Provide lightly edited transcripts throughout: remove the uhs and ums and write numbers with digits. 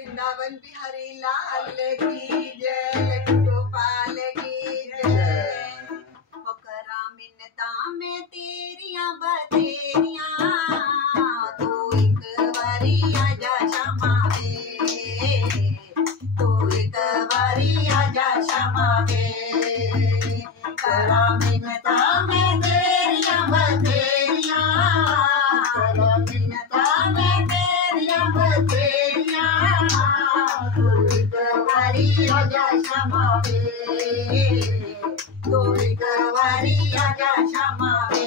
वृंदावन बिहारी लाल की जय, गोपाल की जय। ओकरा मिन्नता में तेरियां बतेरियां, तू एक बारी आजा क्षमा वे, तू एक बारी आजा क्षमा वे। करा मिन्नता में तेरियां बतेरियां, करा मिन्नता में तेरियां बतेरियां, तू एक बारी आजा क्षमा वे, तू एक बारी आजा क्षमा वे।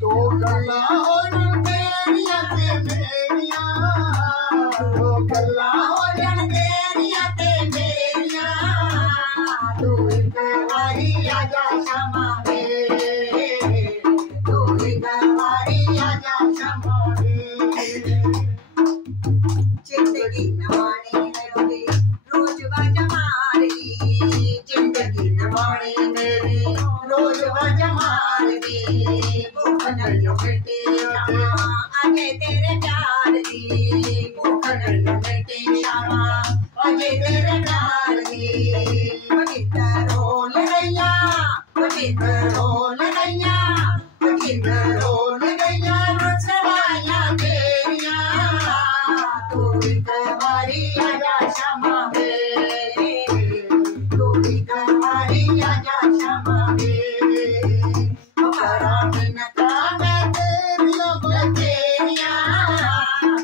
दो गल्ला हो तेरियां ते मेरियां, दो गल्ला हो जण तेरियां ते मेरियां, तू एक बारी आजा क्षमा वे, तू एक बारी आजा क्षमा वे। जिंदगी नवाणी मेरी रोज बजमारी, जिंदगी नवाणी मेरी रोज बजमारी, भूख नहीं मिटे क्षमा अजे तेरे प्यार दी, भूख नहीं मिटे क्षमा अजे तेरे प्यार दी। पवित्र रोल गैया, पवित्र रोल गैया, पवित्र रोल गैया, रुसवाइयां तेरियां, तू एक बारी आजा क्षमा वे, तू एक बारी आजा क्षमा वे। करा मिन्नता में तेरियां बतेरियां,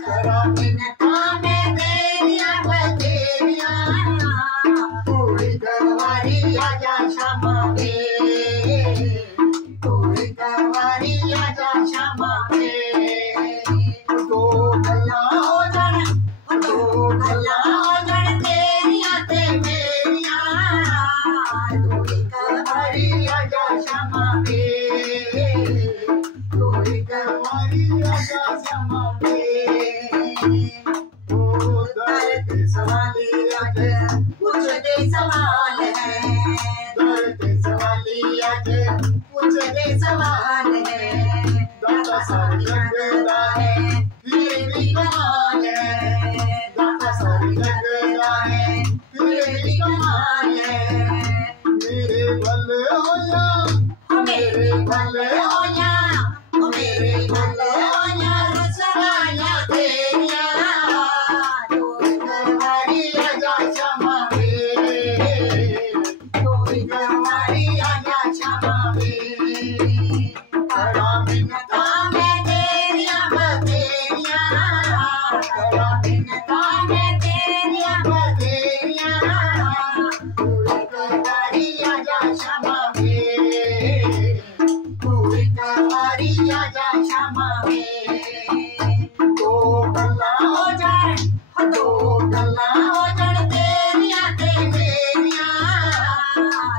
करा मिन्नता में तेरियां बतेरियां, तू एक बारी आजा क्षमा वे, तू एक बारी आजा क्षमा वे। दो गल्ला हो जण, दो गल्ला हो जण तेरियां ते मेरियां, तू एक बारी आजा क्षमा वे, तू एक बारी आजा क्षमा वे। दर ते सवाली आज कुछ दे सवाल है, दर ते सवाली आज कुछ दे सवाल है। दाता सारी जगदा है, फिर भी कमाल है, दाता सारी जगदा है, फिर भी कमाल है। मेरे भले होया, मेरे भले होया, मेरे भले होया, रुसवाइयां तेरियां, तू एक बारी आजा क्षमा वे, तू एक बारी आजा क्षमा वे। करा मिन्नता में तेरियां बतेरियां, करा मिन्नता में तेरियां बतेरियां, तू एक बारी आजा क्षमा वे, तू एक बारी आजा क्षमा वे। दो गल्ला हो जाए, दो गल्ला हो जण तेरियां ते मेरियां,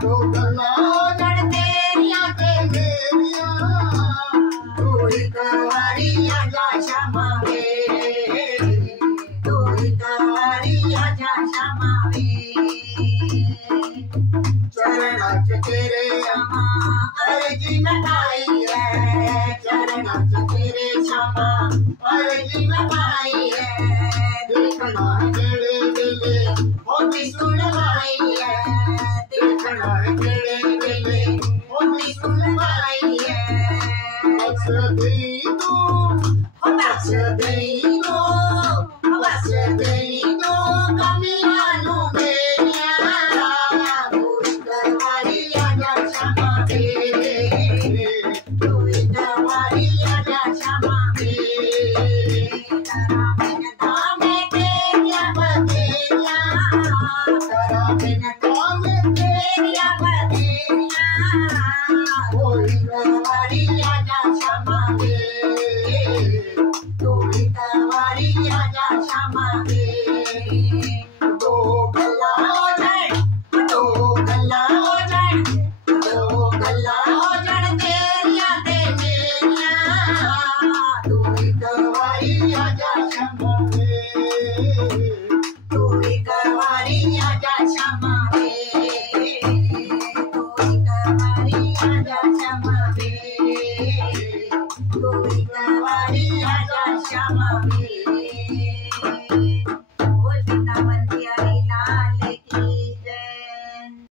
दो गल्ला हो जण तेरियां ते मेरियां, तू एक बारी आजा क्षमा वे, तू एक बारी आजा क्षमा वे। चरणां च तेरे क्षमा अर्जी मैं पाई है, चरणां च तेरे क्षमा अर्जी मैं पाई है। देखना जेड़े वेले होती सुनवाई है, देखना जेड़े वेले होती सुनवाई है। बख्श देई तू, हो बख्श देई दो, हो बख्श देई दो कमियां नू मेरियां, तू एक बारी आजा क्षमा वे, तू एक बारी आजा क्षमा वे। करा मिन्नता में तेरियां बतेरियां, करा मिन्नता में तेरियां बतेरियां, तू एक बारी आजा क्षमा वे, तू एक बारी आजा क्षमा वे। दो गल्ला